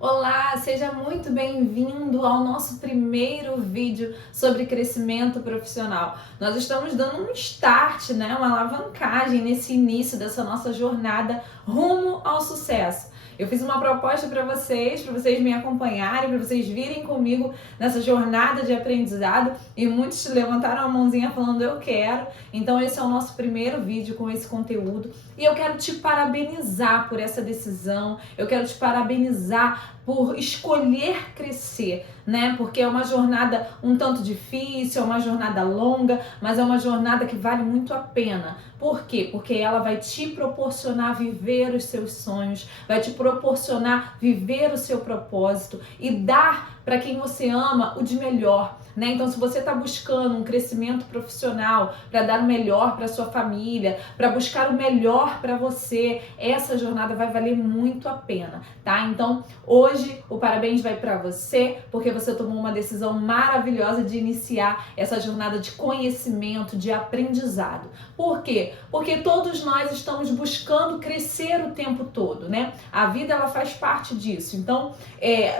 Olá, seja muito bem-vindo ao nosso primeiro vídeo sobre crescimento profissional. Nós estamos dando um start, uma alavancagem nesse início dessa nossa jornada rumo ao sucesso. Eu fiz uma proposta para vocês me acompanharem, para vocês virem comigo nessa jornada de aprendizado e muitos levantaram a mãozinha falando eu quero. Então esse é o nosso primeiro vídeo com esse conteúdo e eu quero te parabenizar por essa decisão, eu quero te parabenizar por escolher crescer, Porque é uma jornada um tanto difícil, é uma jornada longa, mas é uma jornada que vale muito a pena. Por quê? Porque ela vai te proporcionar viver os seus sonhos, vai te proporcionar viver o seu propósito e dar para quem você ama o de melhor. Então, se você está buscando um crescimento profissional para dar o melhor para sua família, para buscar o melhor para você, essa jornada vai valer muito a pena, tá? Então, hoje o parabéns vai para você, porque você tomou uma decisão maravilhosa de iniciar essa jornada de conhecimento, de aprendizado. Por quê? Porque todos nós estamos buscando crescer o tempo todo, A vida, ela faz parte disso. Então,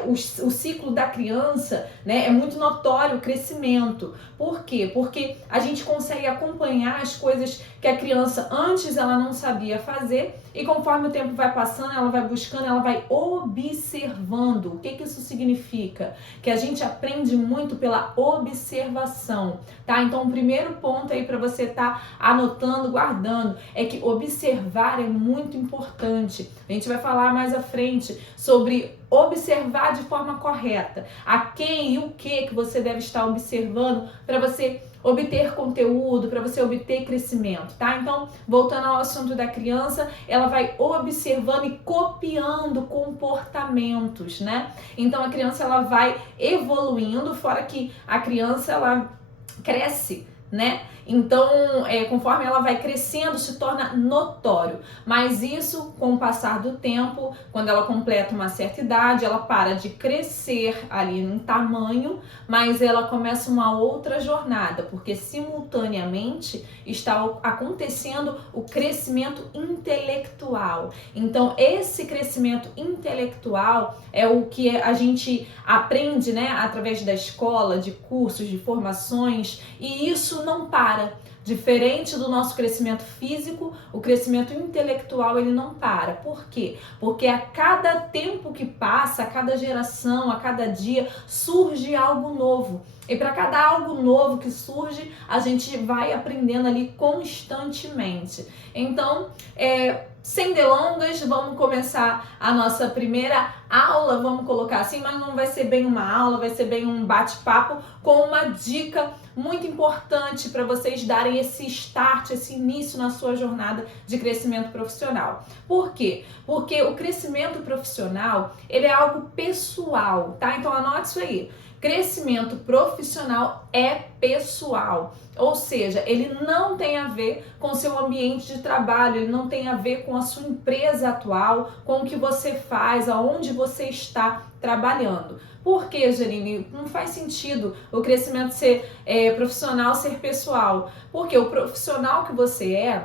o ciclo da criança, é muito notório o crescimento. Por quê? Porque a gente consegue acompanhar as coisas que a criança antes ela não sabia fazer e conforme o tempo vai passando, ela vai buscando, ela vai observando. O que isso significa? Que a gente aprende muito pela observação, tá? Então, o primeiro ponto aí para você estar anotando, guardando, é que observar é muito importante. A gente vai falar mais à frente sobre observar de forma correta. A quem e o que você deve estar observando para você obter conteúdo, para você obter crescimento, tá? Então, voltando ao assunto da criança, ela vai observando e copiando comportamentos, Então, a criança, ela vai evoluindo, fora que a criança, ela cresce, Então, conforme ela vai crescendo, se torna notório. Mas isso, com o passar do tempo, quando ela completa uma certa idade, ela para de crescer ali em tamanho, mas ela começa uma outra jornada, porque simultaneamente está acontecendo o crescimento intelectual. Então, esse crescimento intelectual é o que a gente aprende, através da escola, de cursos, de formações, e isso não para. Diferente do nosso crescimento físico, o crescimento intelectual ele não para. Por quê? Porque a cada tempo que passa, a cada geração, a cada dia, surge algo novo. E para cada algo novo que surge, a gente vai aprendendo ali constantemente. Então, sem delongas, vamos começar a nossa primeira aula, vamos colocar assim, mas não vai ser bem uma aula, vai ser bem um bate-papo com uma dica muito importante para vocês darem esse start, esse início na sua jornada de crescimento profissional. Por quê? Porque o crescimento profissional, ele é algo pessoal, tá? Então anote isso aí. Crescimento profissional é pessoal, ou seja, ele não tem a ver com o seu ambiente de trabalho, ele não tem a ver com a sua empresa atual, com o que você faz, aonde você está trabalhando. Por que, Janine? Não faz sentido o crescimento ser profissional, ser pessoal, porque o profissional que você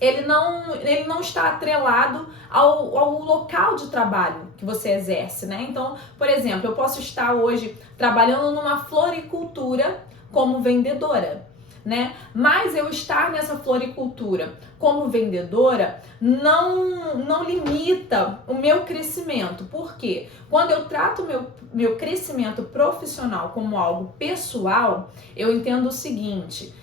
ele não está atrelado ao local de trabalho que você exerce, Então, por exemplo, eu posso estar hoje trabalhando numa floricultura como vendedora, Mas eu estar nessa floricultura como vendedora não limita o meu crescimento. Por quê? Quando eu trato meu crescimento profissional como algo pessoal, eu entendo o seguinte: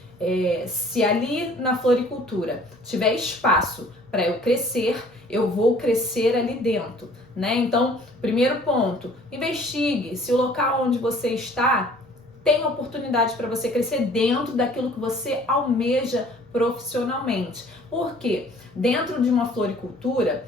se ali na floricultura tiver espaço para eu crescer, eu vou crescer ali dentro, Então, primeiro ponto, investigue se o local onde você está tem oportunidade para você crescer dentro daquilo que você almeja profissionalmente. Por quê? Dentro de uma floricultura,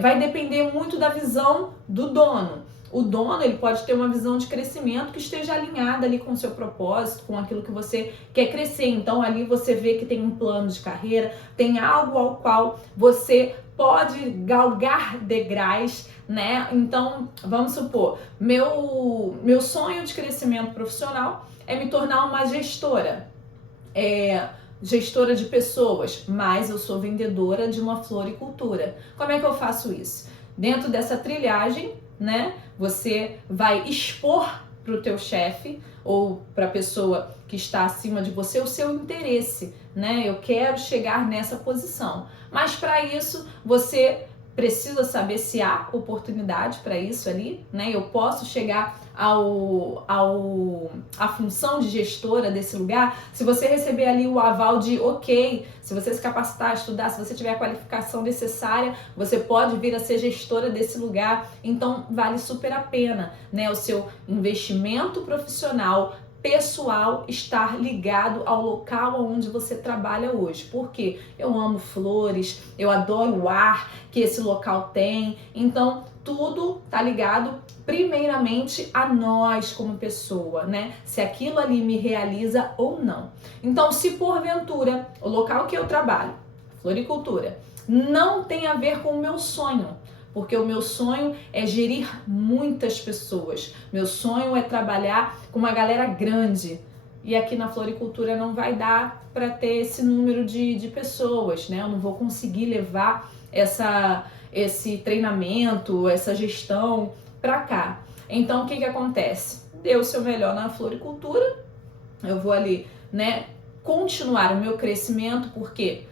vai depender muito da visão do dono. O dono, ele pode ter uma visão de crescimento que esteja alinhada ali com o seu propósito, com aquilo que você quer crescer. Então, ali você vê que tem um plano de carreira, tem algo ao qual você pode galgar degraus, Então, vamos supor, meu sonho de crescimento profissional é me tornar uma gestora. Gestora de pessoas, mas eu sou vendedora de uma floricultura. Como é que eu faço isso? Dentro dessa trilhagem, né? Você vai expor para o teu chefe ou para a pessoa que está acima de você o seu interesse, né? Eu quero chegar nessa posição. Mas para isso você precisa saber se há oportunidade para isso ali, né? Eu posso chegar a função de gestora desse lugar se você receber ali o aval de ok, se você se capacitar, estudar, se você tiver a qualificação necessária, você pode vir a ser gestora desse lugar. Então vale super a pena, né? O seu investimento profissional pessoal estar ligado ao local onde você trabalha hoje. Porque eu amo flores, eu adoro o ar que esse local tem. Então, tudo tá ligado primeiramente a nós como pessoa, né? Se aquilo ali me realiza ou não. Então, se porventura o local que eu trabalho, floricultura, não tem a ver com o meu sonho, porque o meu sonho é gerir muitas pessoas. Meu sonho é trabalhar com uma galera grande. E aqui na floricultura não vai dar para ter esse número de pessoas, né? Eu não vou conseguir levar esse treinamento, essa gestão para cá. Então, o que acontece? Dê o seu melhor na floricultura. Eu vou ali, né, continuar o meu crescimento, porque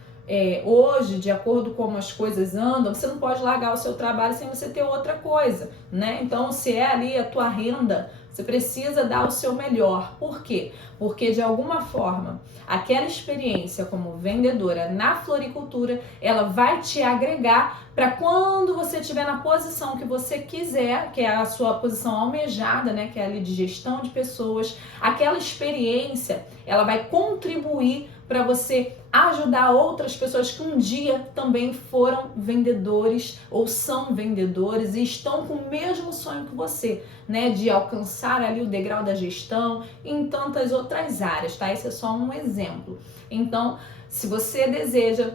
hoje, de acordo com como as coisas andam, você não pode largar o seu trabalho sem você ter outra coisa, né? Então, se é ali a tua renda, você precisa dar o seu melhor. Por quê? Porque, de alguma forma, aquela experiência como vendedora na floricultura, ela vai te agregar para quando você estiver na posição que você quiser, que é a sua posição almejada, né? Que é ali de gestão de pessoas. Aquela experiência, ela vai contribuir para você ajudar outras pessoas que um dia também foram vendedores ou são vendedores e estão com o mesmo sonho que você, né, de alcançar ali o degrau da gestão em tantas outras áreas, tá? Esse é só um exemplo. Então, se você deseja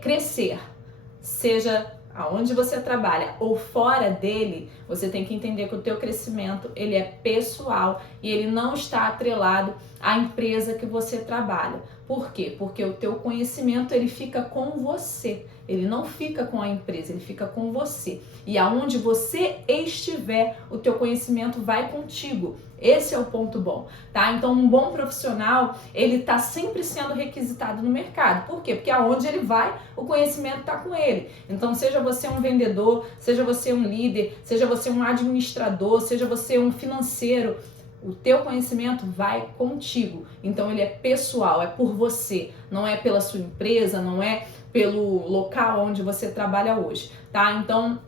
crescer, seja aonde você trabalha ou fora dele, você tem que entender que o teu crescimento, ele é pessoal e ele não está atrelado à empresa que você trabalha. Por quê? Porque o teu conhecimento, ele fica com você. Ele não fica com a empresa, ele fica com você. E aonde você estiver, o teu conhecimento vai contigo. Esse é o ponto bom, tá? Então, um bom profissional, ele tá sempre sendo requisitado no mercado. Por quê? Porque aonde ele vai, o conhecimento tá com ele. Então, seja você um vendedor, seja você um líder, seja você um administrador, seja você um financeiro, o teu conhecimento vai contigo. Então, ele é pessoal, é por você. Não é pela sua empresa, não é pelo local onde você trabalha hoje, tá? Então,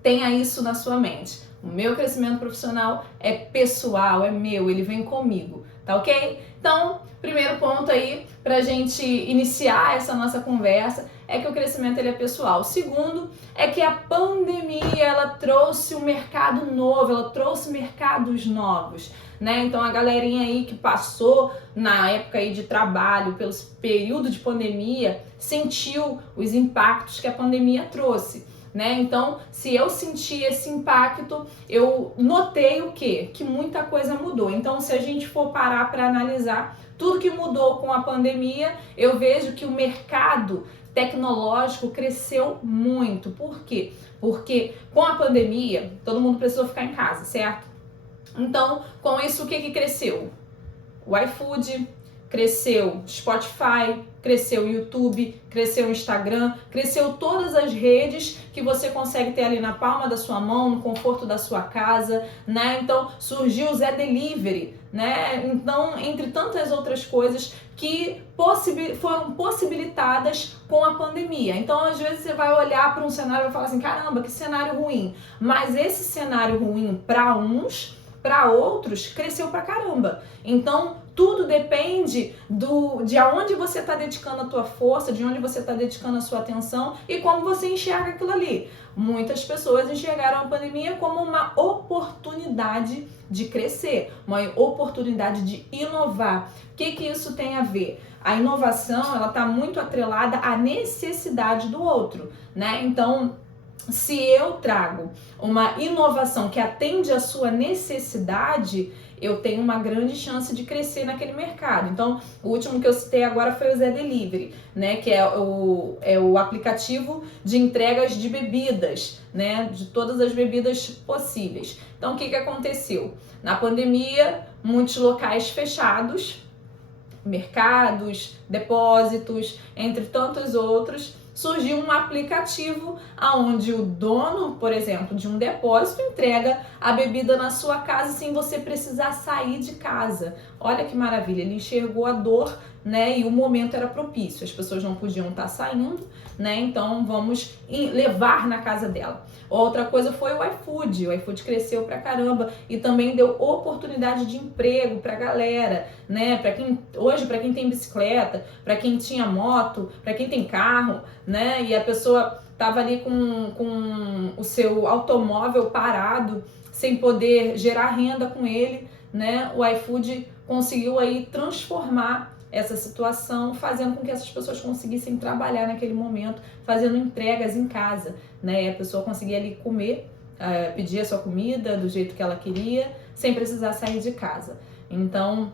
tenha isso na sua mente. O meu crescimento profissional é pessoal, é meu, ele vem comigo, tá ok? Então, primeiro ponto aí pra gente iniciar essa nossa conversa é que o crescimento ele é pessoal. O segundo é que a pandemia, ela trouxe um mercado novo, ela trouxe mercados novos, né? Então, a galerinha aí que passou na época aí de trabalho, pelo período de pandemia, sentiu os impactos que a pandemia trouxe. Né? Então, se eu senti esse impacto, eu notei o quê? Que muita coisa mudou. Então, se a gente for parar para analisar tudo que mudou com a pandemia, eu vejo que o mercado tecnológico cresceu muito. Por quê? Porque com a pandemia, todo mundo precisou ficar em casa, certo? Então, com isso, o que cresceu? O iFood, cresceu Spotify, cresceu o YouTube, cresceu o Instagram, cresceu todas as redes que você consegue ter ali na palma da sua mão, no conforto da sua casa, né? Então surgiu o Zé Delivery, né? Então, entre tantas outras coisas que foram possibilitadas com a pandemia. Então, às vezes você vai olhar para um cenário e falar assim, caramba, que cenário ruim. Mas esse cenário ruim para uns, para outros, cresceu pra caramba. Então, tudo depende de aonde você está dedicando a tua força, de onde você está dedicando a sua atenção e como você enxerga aquilo ali. Muitas pessoas enxergaram a pandemia como uma oportunidade de crescer, uma oportunidade de inovar. O que isso tem a ver? A inovação, ela está muito atrelada à necessidade do outro, né? Então, se eu trago uma inovação que atende à sua necessidade, eu tenho uma grande chance de crescer naquele mercado. Então, o último que eu citei agora foi o Zé Delivery, né, que é o aplicativo de entregas de bebidas, né, de todas as bebidas possíveis. Então, o que aconteceu? Na pandemia, muitos locais fechados, mercados, depósitos, entre tantos outros, surgiu um aplicativo onde o dono, por exemplo, de um depósito entrega a bebida na sua casa sem você precisar sair de casa. Olha que maravilha, ele enxergou a dor, né? E o momento era propício, as pessoas não podiam estar saindo, né? Então vamos levar na casa dela. Outra coisa foi o iFood. O iFood cresceu pra caramba e também deu oportunidade de emprego pra galera, né? Para quem tem bicicleta, para quem tinha moto, para quem tem carro, né? E a pessoa tava ali com o seu automóvel parado, sem poder gerar renda com ele, né? O iFood conseguiu aí transformar essa situação, fazendo com que essas pessoas conseguissem trabalhar naquele momento, fazendo entregas em casa, né? E a pessoa conseguia ali comer, pedir a sua comida do jeito que ela queria, sem precisar sair de casa. Então,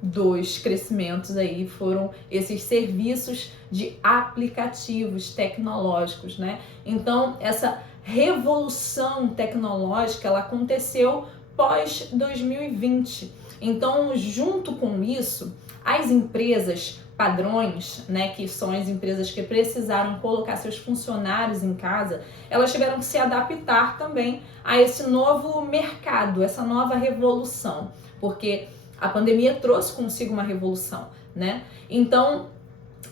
dos crescimentos aí foram esses serviços de aplicativos tecnológicos, né? Então, essa revolução tecnológica, ela aconteceu pós 2020. Então, junto com isso, as empresas padrões, né, que são as empresas que precisaram colocar seus funcionários em casa, elas tiveram que se adaptar também a esse novo mercado, essa nova revolução, porque a pandemia trouxe consigo uma revolução, né? Então,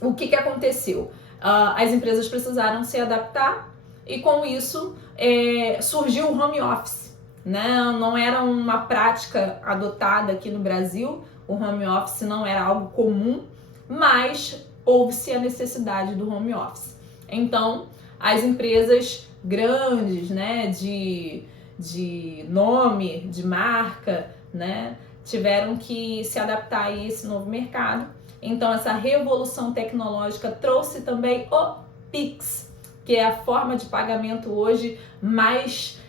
o que aconteceu? As empresas precisaram se adaptar e com isso surgiu o home office, né? Não era uma prática adotada aqui no Brasil, o home office não era algo comum, mas houve-se a necessidade do home office. Então, as empresas grandes, né, de nome, de marca, né, tiveram que se adaptar a esse novo mercado. Então, essa revolução tecnológica trouxe também o Pix, que é a forma de pagamento hoje mais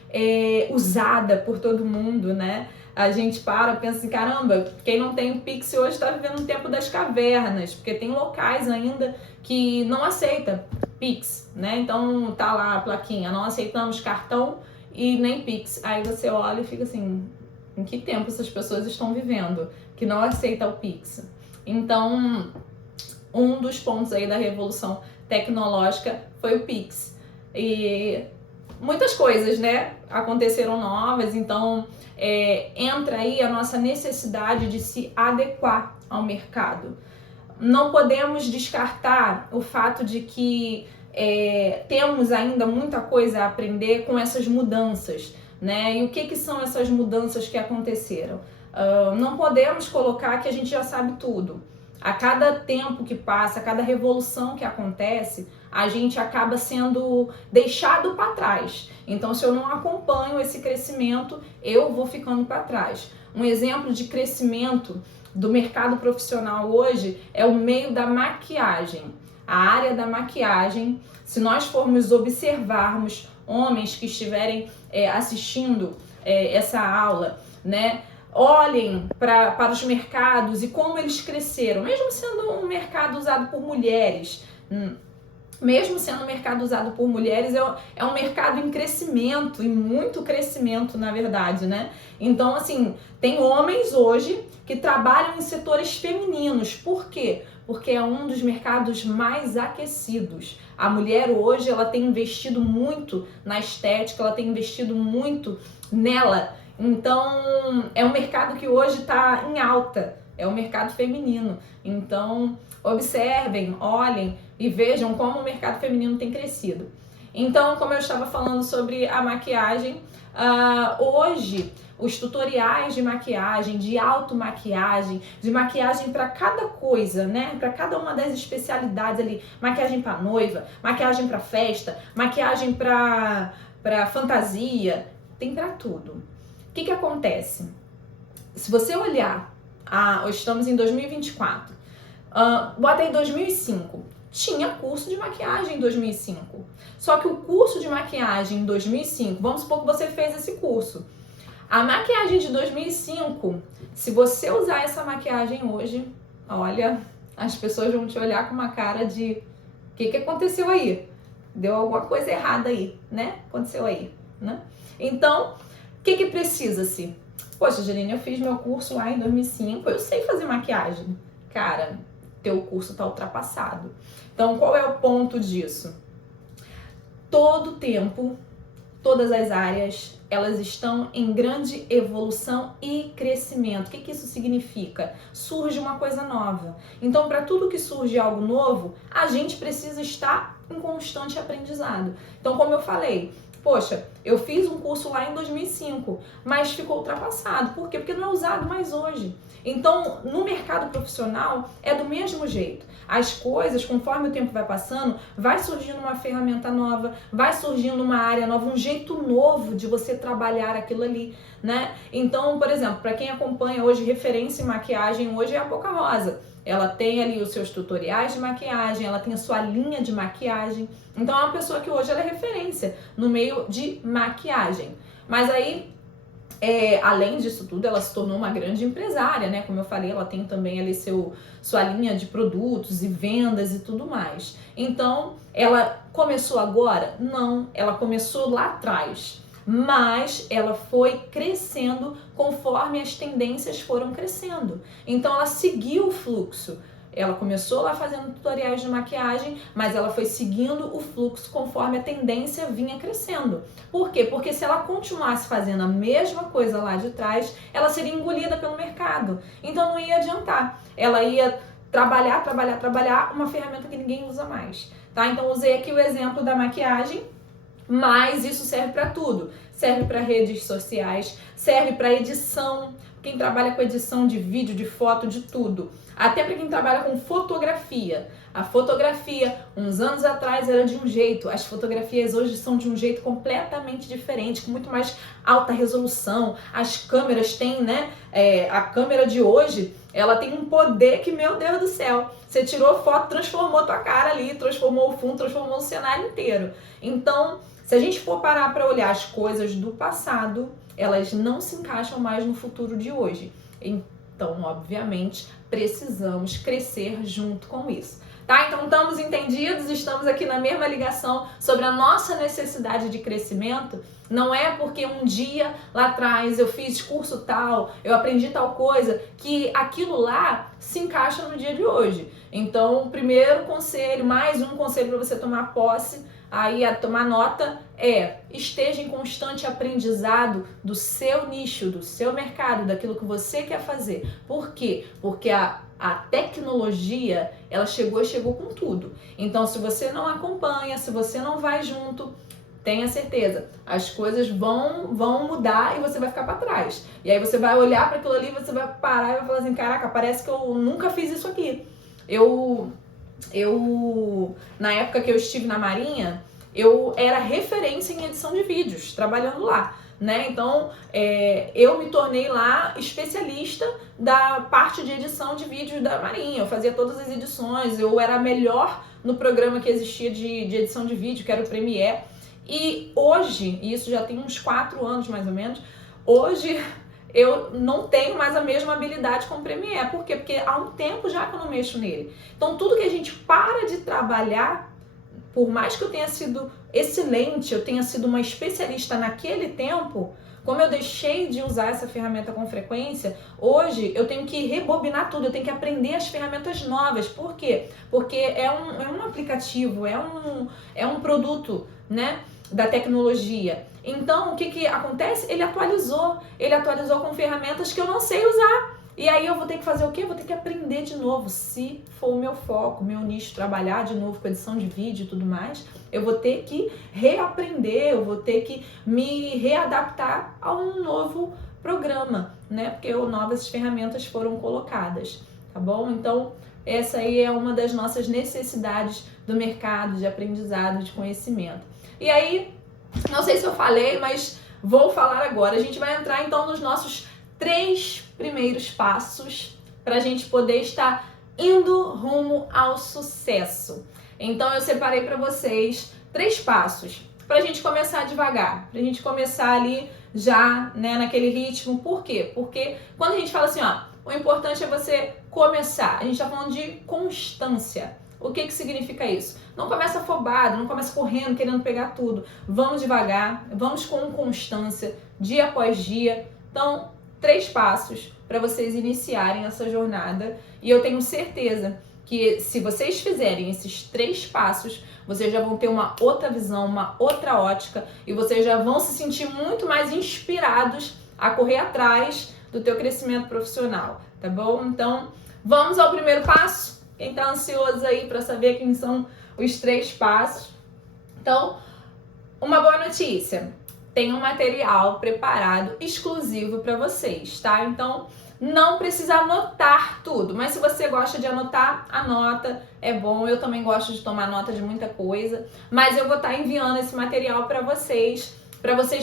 usada por todo mundo, né? A gente pensa assim, caramba, quem não tem o Pix hoje está vivendo um tempo das cavernas, porque tem locais ainda que não aceita Pix, né? Então tá lá a plaquinha, não aceitamos cartão e nem Pix. Aí você olha e fica assim, em que tempo essas pessoas estão vivendo que não aceita o Pix? Então, um dos pontos aí da revolução tecnológica foi o Pix. E muitas coisas, né, aconteceram novas, então entra aí a nossa necessidade de se adequar ao mercado. Não podemos descartar o fato de que temos ainda muita coisa a aprender com essas mudanças, né? E o que são essas mudanças que aconteceram? Não podemos colocar que a gente já sabe tudo. A cada tempo que passa, a cada revolução que acontece, a gente acaba sendo deixado para trás. Então, se eu não acompanho esse crescimento, eu vou ficando para trás. Um exemplo de crescimento do mercado profissional hoje é o meio da maquiagem. A área da maquiagem, se nós formos observarmos homens que estiverem assistindo essa aula, né? Olhem para os mercados e como eles cresceram, mesmo sendo um mercado usado por mulheres. Mesmo sendo um mercado usado por mulheres, é um mercado em crescimento, em muito crescimento, na verdade, né? Então, assim, tem homens hoje que trabalham em setores femininos. Por quê? Porque é um dos mercados mais aquecidos. A mulher hoje, ela tem investido muito na estética, ela tem investido muito nela. Então, é um mercado que hoje está em alta, é o mercado feminino. Então, observem, olhem e vejam como o mercado feminino tem crescido. Então, como eu estava falando sobre a maquiagem, hoje os tutoriais de maquiagem, de automaquiagem, de maquiagem para cada coisa, né? Para cada uma das especialidades ali, maquiagem para noiva, maquiagem para festa, maquiagem para fantasia, tem para tudo. O que acontece? Se você olhar, estamos em 2024, bota aí 2005, tinha curso de maquiagem em 2005. Só que o curso de maquiagem em 2005, vamos supor que você fez esse curso. A maquiagem de 2005, se você usar essa maquiagem hoje, olha, as pessoas vão te olhar com uma cara de o que aconteceu aí? Deu alguma coisa errada aí, né? Aconteceu aí, né? Então, o que precisa-se? Poxa, Janine, eu fiz meu curso lá em 2005, eu sei fazer maquiagem. Cara, teu curso tá ultrapassado. Então, qual é o ponto disso? Todo tempo, todas as áreas, elas estão em grande evolução e crescimento. O que isso significa? Surge uma coisa nova. Então, para tudo que surge algo novo, a gente precisa estar em constante aprendizado. Então, como eu falei, poxa, eu fiz um curso lá em 2005, mas ficou ultrapassado. Por quê? Porque não é usado mais hoje. Então, no mercado profissional, é do mesmo jeito. As coisas, conforme o tempo vai passando, vai surgindo uma ferramenta nova, vai surgindo uma área nova, um jeito novo de você trabalhar aquilo ali, né? Então, por exemplo, para quem acompanha hoje referência em maquiagem, hoje é a Boca Rosa. Ela tem ali os seus tutoriais de maquiagem, ela tem a sua linha de maquiagem. Então, é uma pessoa que hoje ela é referência no meio de maquiagem. Mas aí, além disso tudo, ela se tornou uma grande empresária, né? Como eu falei, ela tem também ali sua linha de produtos e vendas e tudo mais. Então, ela começou agora? Não, ela começou lá atrás. Mas ela foi crescendo conforme as tendências foram crescendo. Então, ela seguiu o fluxo. Ela começou lá fazendo tutoriais de maquiagem, mas ela foi seguindo o fluxo conforme a tendência vinha crescendo. Por quê? Porque se ela continuasse fazendo a mesma coisa lá de trás, ela seria engolida pelo mercado. Então não ia adiantar. Ela ia trabalhar uma ferramenta que ninguém usa mais. Tá? Então usei aqui o exemplo da maquiagem, mas isso serve para tudo. Serve para redes sociais, serve para edição, quem trabalha com edição de vídeo, de foto, de tudo. Até para quem trabalha com fotografia. A fotografia, uns anos atrás, era de um jeito. As fotografias hoje são de um jeito completamente diferente, com muito mais alta resolução. As câmeras têm, né? A câmera de hoje, ela tem um poder que, meu Deus do céu, você tirou foto, transformou tua cara ali, transformou o fundo, transformou o cenário inteiro. Então, se a gente for parar para olhar as coisas do passado, elas não se encaixam mais no futuro de hoje. Então, obviamente, precisamos crescer junto com isso. Tá? Então, estamos entendidos, estamos aqui na mesma ligação sobre a nossa necessidade de crescimento. Não é porque um dia lá atrás eu fiz curso tal, eu aprendi tal coisa, que aquilo lá se encaixa no dia de hoje. Então, o primeiro conselho, mais um conselho para você tomar posse, aí a tomar nota, esteja em constante aprendizado do seu nicho, do seu mercado, daquilo que você quer fazer. Por quê? Porque a tecnologia, ela chegou com tudo. Então, se você não acompanha, se você não vai junto, tenha certeza, as coisas vão mudar e você vai ficar para trás. E aí você vai olhar para aquilo ali, você vai parar e vai falar assim, caraca, parece que eu nunca fiz isso aqui. Na época que eu estive na Marinha, eu era referência em edição de vídeos, trabalhando lá, né? Então, eu me tornei lá especialista da parte de edição de vídeos da Marinha. Eu fazia todas as edições, eu era melhor no programa que existia de edição de vídeo, que era o Premiere. E hoje, e isso já tem uns 4 anos mais ou menos, hoje eu não tenho mais a mesma habilidade com o Premiere. Por quê? Porque há um tempo já que eu não mexo nele. Então, tudo que a gente para de trabalhar, por mais que eu tenha sido excelente, eu tenha sido uma especialista naquele tempo, como eu deixei de usar essa ferramenta com frequência, hoje eu tenho que rebobinar tudo, eu tenho que aprender as ferramentas novas. Por quê? Porque é um aplicativo, é um produto, né, da tecnologia. Então, o que acontece? Ele atualizou com ferramentas que eu não sei usar. E aí eu vou ter que fazer o quê? Vou ter que aprender de novo. Se for o meu foco, meu nicho, trabalhar de novo com edição de vídeo e tudo mais, eu vou ter que reaprender, eu vou ter que me readaptar a um novo programa, né? Porque novas ferramentas foram colocadas, tá bom? Então, essa aí é uma das nossas necessidades do mercado de aprendizado, de conhecimento. E aí, não sei se eu falei, mas vou falar agora. A gente vai entrar então nos nossos 3 primeiros passos para a gente poder estar indo rumo ao sucesso. Então eu separei para vocês 3 passos para a gente começar devagar, para a gente começar ali já, né, naquele ritmo. Por quê? Porque quando a gente fala assim, ó, o importante é você começar. A gente está falando de constância. O que significa isso? Não começa afobado, não começa correndo, querendo pegar tudo. Vamos devagar, vamos com constância, dia após dia. Então, 3 passos para vocês iniciarem essa jornada. E eu tenho certeza que se vocês fizerem esses 3 passos, vocês já vão ter uma outra visão, uma outra ótica, e vocês já vão se sentir muito mais inspirados a correr atrás do teu crescimento profissional, tá bom? Então, vamos ao primeiro passo? Quem tá ansioso aí para saber quem são os 3 passos? Então, uma boa notícia. Tem um material preparado exclusivo para vocês, tá? Então, não precisa anotar tudo, mas se você gosta de anotar, anota, é bom. Eu também gosto de tomar nota de muita coisa, mas eu vou estar enviando esse material para vocês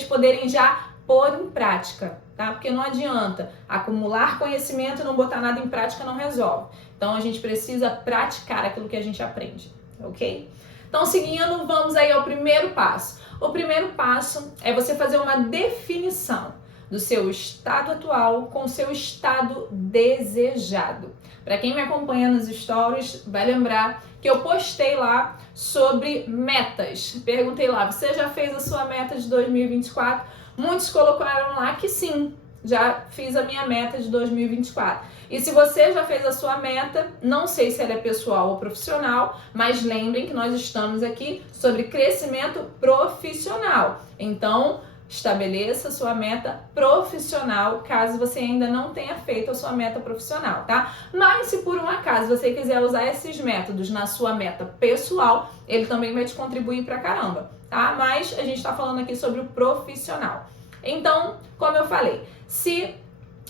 poderem já pôr em prática, tá? Porque não adianta acumular conhecimento e não botar nada em prática, não resolve. Então a gente precisa praticar aquilo que a gente aprende, ok? Então, seguindo, vamos aí ao primeiro passo. O primeiro passo é você fazer uma definição do seu estado atual com o seu estado desejado. Para quem me acompanha nos stories, vai lembrar que eu postei lá sobre metas. Perguntei lá, você já fez a sua meta de 2024? Muitos colocaram lá que sim, já fiz a minha meta de 2024. E se você já fez a sua meta, não sei se ela é pessoal ou profissional, mas lembrem que nós estamos aqui sobre crescimento profissional. Então, estabeleça a sua meta profissional, caso você ainda não tenha feito a sua meta profissional, tá? Mas se por um acaso você quiser usar esses métodos na sua meta pessoal, ele também vai te contribuir pra caramba, tá? Mas a gente tá falando aqui sobre o profissional. Então, como eu falei, se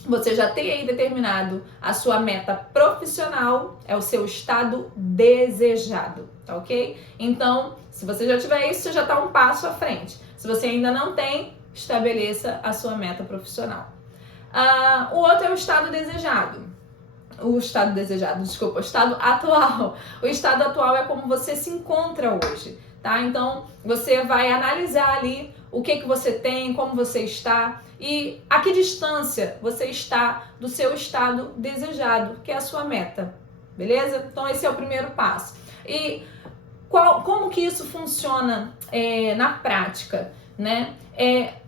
você já tem aí determinado a sua meta profissional, é o seu estado desejado, tá ok? Então, se você já tiver isso, você já tá um passo à frente. Se você ainda não tem, estabeleça a sua meta profissional. O outro é o estado desejado. O estado atual. O estado atual é como você se encontra hoje, tá? Então, você vai analisar ali o que você tem, como você está e a que distância você está do seu estado desejado, que é a sua meta, beleza? Então, esse é o primeiro passo. E como que isso funciona na prática, né?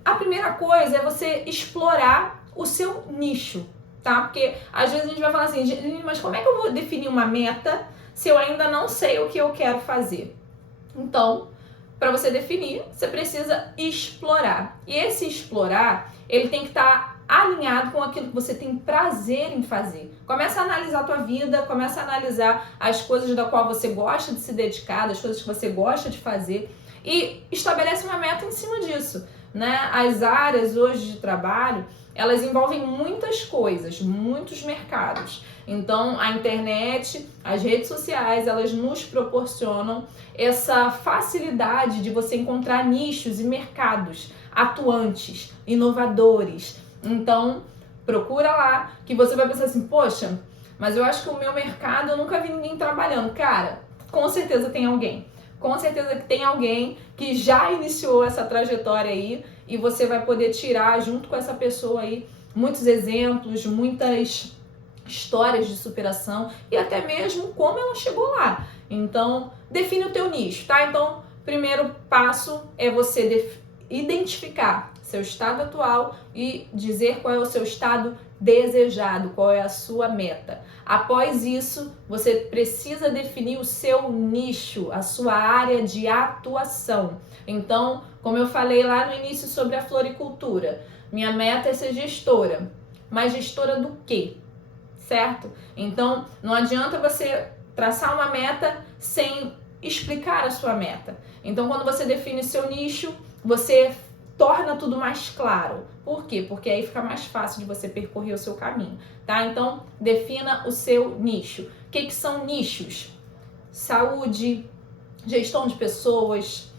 A primeira coisa é você explorar o seu nicho, tá? Porque às vezes a gente vai falar assim, mas como é que eu vou definir uma meta se eu ainda não sei o que eu quero fazer? Então, para você definir, você precisa explorar. E esse explorar, ele tem que estar alinhado com aquilo que você tem prazer em fazer. Começa a analisar a tua vida, começa a analisar as coisas da qual você gosta de se dedicar, as coisas que você gosta de fazer e estabelece uma meta em cima disso, né? As áreas hoje de trabalho, elas envolvem muitas coisas, muitos mercados. Então, a internet, as redes sociais, elas nos proporcionam essa facilidade de você encontrar nichos e mercados atuantes, inovadores. Então, procura lá, que você vai pensar assim, poxa, mas eu acho que o meu mercado, eu nunca vi ninguém trabalhando. Cara, com certeza tem alguém. Com certeza que tem alguém que já iniciou essa trajetória aí e você vai poder tirar junto com essa pessoa aí muitos exemplos, muitas histórias de superação e até mesmo como ela chegou lá. Então, define o teu nicho, tá? Então, primeiro passo é você identificar seu estado atual e dizer qual é o seu estado desejado, qual é a sua meta. Após isso, você precisa definir o seu nicho, a sua área de atuação. Então, como eu falei lá no início sobre a floricultura, minha meta é ser gestora. Mas gestora do quê? Certo? Então, não adianta você traçar uma meta sem explicar a sua meta. Então, quando você define seu nicho, você torna tudo mais claro. Por quê? Porque aí fica mais fácil de você percorrer o seu caminho, tá? Então, defina o seu nicho. O que são nichos? Saúde, gestão de pessoas,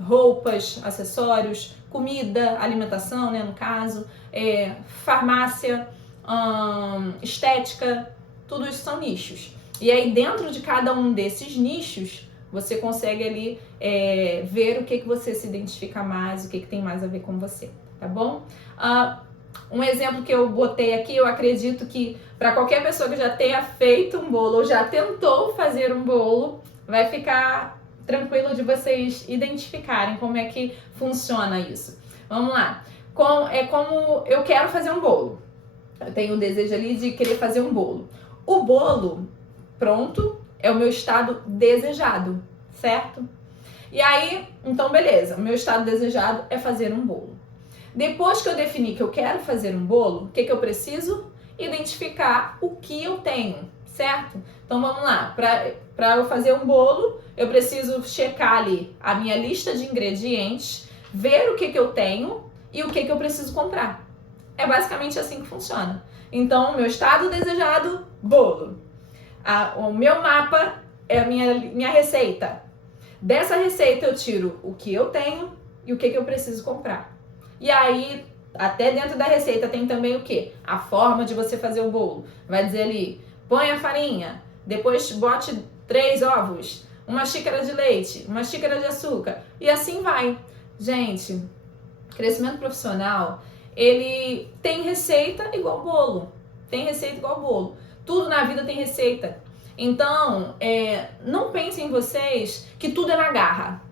roupas, acessórios, comida, alimentação, né, no caso, farmácia, estética, tudo isso são nichos. E aí dentro de cada um desses nichos, você consegue ali ver o que você se identifica mais, o que tem mais a ver com você, tá bom? Um exemplo que eu botei aqui, eu acredito que para qualquer pessoa que já tenha feito um bolo ou já tentou fazer um bolo, vai ficar tranquilo de vocês identificarem como é que funciona isso. Vamos lá. Como eu quero fazer um bolo. Eu tenho o desejo ali de querer fazer um bolo. O bolo pronto é o meu estado desejado, certo? E aí, então beleza, o meu estado desejado é fazer um bolo. Depois que eu defini que eu quero fazer um bolo, o que eu preciso? Identificar o que eu tenho, certo? Então vamos lá, para eu fazer um bolo, eu preciso checar ali a minha lista de ingredientes, ver o que eu tenho e o que eu preciso comprar. É basicamente assim que funciona. Então, meu estado desejado, bolo. O meu mapa é a minha receita. Dessa receita eu tiro o que eu tenho e o que eu preciso comprar. E aí, até dentro da receita tem também o quê? A forma de você fazer o bolo. Vai dizer ali, põe a farinha, depois bote 3 ovos, uma xícara de leite, uma xícara de açúcar e assim vai. Gente, crescimento profissional, ele tem receita igual bolo. Tem receita igual bolo. Tudo na vida tem receita. Então, não pensem em vocês que tudo é na garra.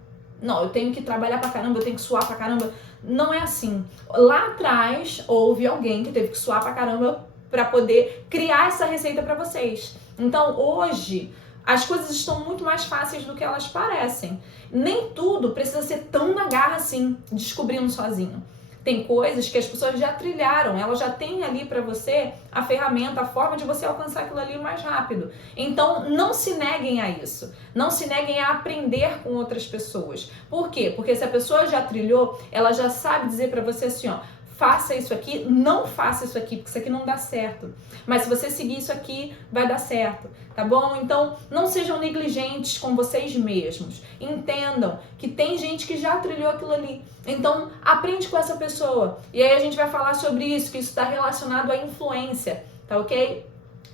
Não, eu tenho que trabalhar pra caramba, eu tenho que suar pra caramba. Não é assim. Lá atrás, houve alguém que teve que suar pra caramba pra poder criar essa receita pra vocês. Então, hoje, as coisas estão muito mais fáceis do que elas parecem. Nem tudo precisa ser tão na garra assim, descobrindo sozinho. Tem coisas que as pessoas já trilharam, elas já têm ali para você a ferramenta, a forma de você alcançar aquilo ali mais rápido. Então, não se neguem a isso. Não se neguem a aprender com outras pessoas. Por quê? Porque se a pessoa já trilhou, ela já sabe dizer para você assim, ó, faça isso aqui, não faça isso aqui, porque isso aqui não dá certo. Mas se você seguir isso aqui, vai dar certo, tá bom? Então, não sejam negligentes com vocês mesmos. Entendam que tem gente que já trilhou aquilo ali. Então, aprende com essa pessoa. E aí a gente vai falar sobre isso, que isso está relacionado à influência, tá ok?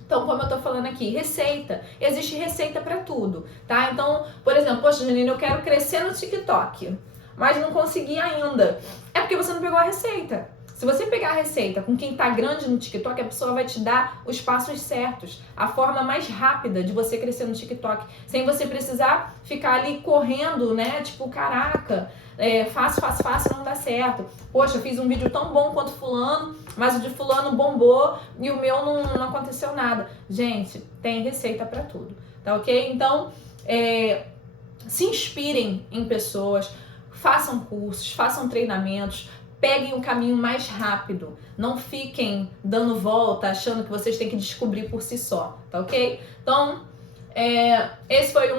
Então, como eu tô falando aqui, receita. Existe receita para tudo, tá? Então, por exemplo, poxa, Janine, eu quero crescer no TikTok, mas não consegui ainda. É porque você não pegou a receita. Se você pegar a receita com quem tá grande no TikTok, a pessoa vai te dar os passos certos, a forma mais rápida de você crescer no TikTok, sem você precisar ficar ali correndo, né? Tipo, caraca, fácil, não dá certo. Poxa, fiz um vídeo tão bom quanto fulano, mas o de fulano bombou e o meu não aconteceu nada. Gente, tem receita para tudo, tá ok? Então, se inspirem em pessoas, façam cursos, façam treinamentos, peguem o caminho mais rápido. Não fiquem dando volta, achando que vocês têm que descobrir por si só, tá ok? Então, esse foi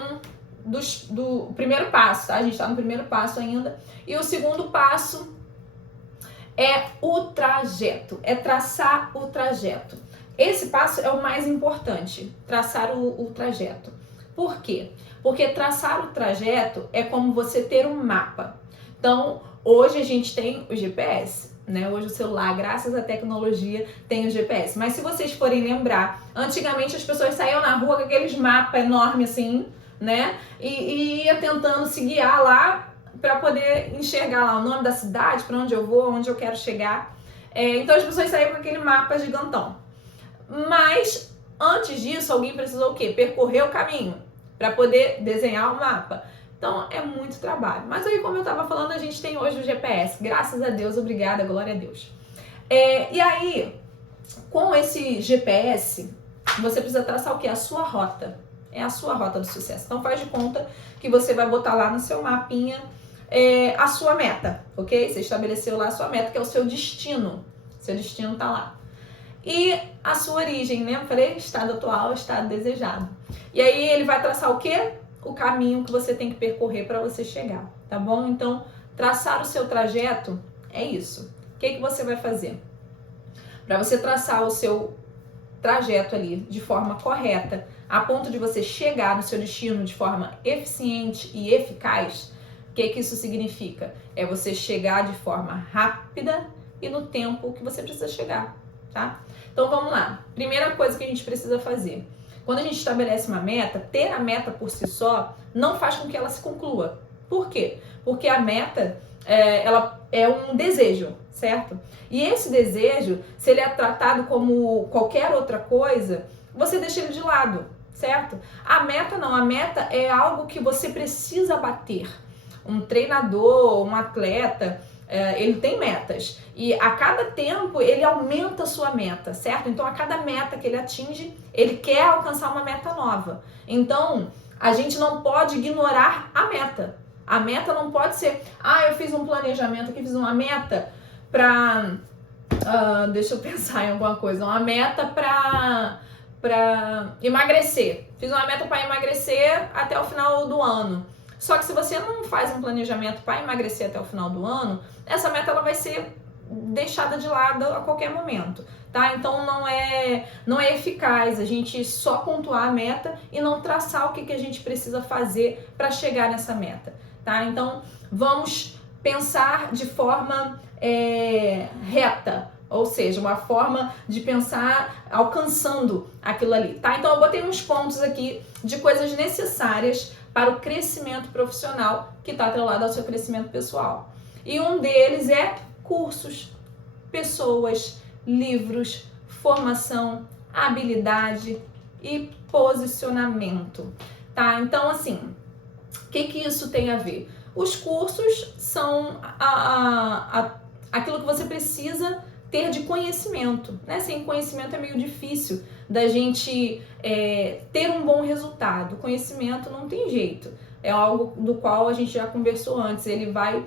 do primeiro passo, tá? A gente tá no primeiro passo ainda. E o segundo passo é o trajeto, é traçar o trajeto. Esse passo é o mais importante, traçar o trajeto. Por quê? Porque traçar o trajeto é como você ter um mapa. Então, hoje a gente tem o GPS, né? Hoje o celular, graças à tecnologia, tem o GPS. Mas se vocês forem lembrar, antigamente as pessoas saíam na rua com aqueles mapas enormes assim, né? E ia tentando se guiar lá para poder enxergar lá o nome da cidade, para onde eu vou, onde eu quero chegar. Então as pessoas saíam com aquele mapa gigantão. Mas antes disso, alguém precisou o quê? Percorrer o caminho para poder desenhar o mapa. Então é muito trabalho. Mas aí, como eu estava falando, a gente tem hoje o GPS. Graças a Deus, obrigada, glória a Deus. E aí, com esse GPS, você precisa traçar o quê? A sua rota. É a sua rota do sucesso. Então faz de conta que você vai botar lá no seu mapinha a sua meta, ok? Você estabeleceu lá a sua meta, que é o seu destino. Seu destino tá lá. E a sua origem, né? Eu falei estado atual, estado desejado. E aí ele vai traçar o quê? O caminho que você tem que percorrer para você chegar, tá bom? Então, traçar o seu trajeto é isso. O que você vai fazer? Para você traçar o seu trajeto ali de forma correta, a ponto de você chegar no seu destino de forma eficiente e eficaz, o que isso significa? É você chegar de forma rápida e no tempo que você precisa chegar, tá? Então vamos lá. Primeira coisa que a gente precisa fazer. quando a gente estabelece uma meta, ter a meta por si só não faz com que ela se conclua. Por quê? Porque a meta, ela é um desejo, certo? E esse desejo, se ele é tratado como qualquer outra coisa, você deixa ele de lado, certo? A meta não, a meta é algo que você precisa bater. Um treinador, um atleta, ele tem metas e a cada tempo ele aumenta a sua meta, certo? Então a cada meta que ele atinge, ele quer alcançar uma meta nova. Então a gente não pode ignorar a meta. A meta não pode ser, eu fiz um planejamento aqui, fiz uma meta para, deixa eu pensar em alguma coisa, uma meta para emagrecer. Fiz uma meta para emagrecer até o final do ano. Só que se você não faz um planejamento para emagrecer até o final do ano, essa meta ela vai ser deixada de lado a qualquer momento, tá? Então não é eficaz a gente só pontuar a meta e não traçar o que a gente precisa fazer para chegar nessa meta, tá? Então vamos pensar de forma reta, ou seja, uma forma de pensar alcançando aquilo ali, tá? Então eu botei uns pontos aqui de coisas necessárias para o crescimento profissional que está atrelado ao seu crescimento pessoal. E um deles é cursos, pessoas, livros, formação, habilidade e posicionamento, tá? Então, assim, o que isso tem a ver? Os cursos são aquilo que você precisa ter de conhecimento, né? Sem conhecimento é meio difícil da gente ter um bom resultado. Conhecimento não tem jeito, é algo do qual a gente já conversou antes, ele vai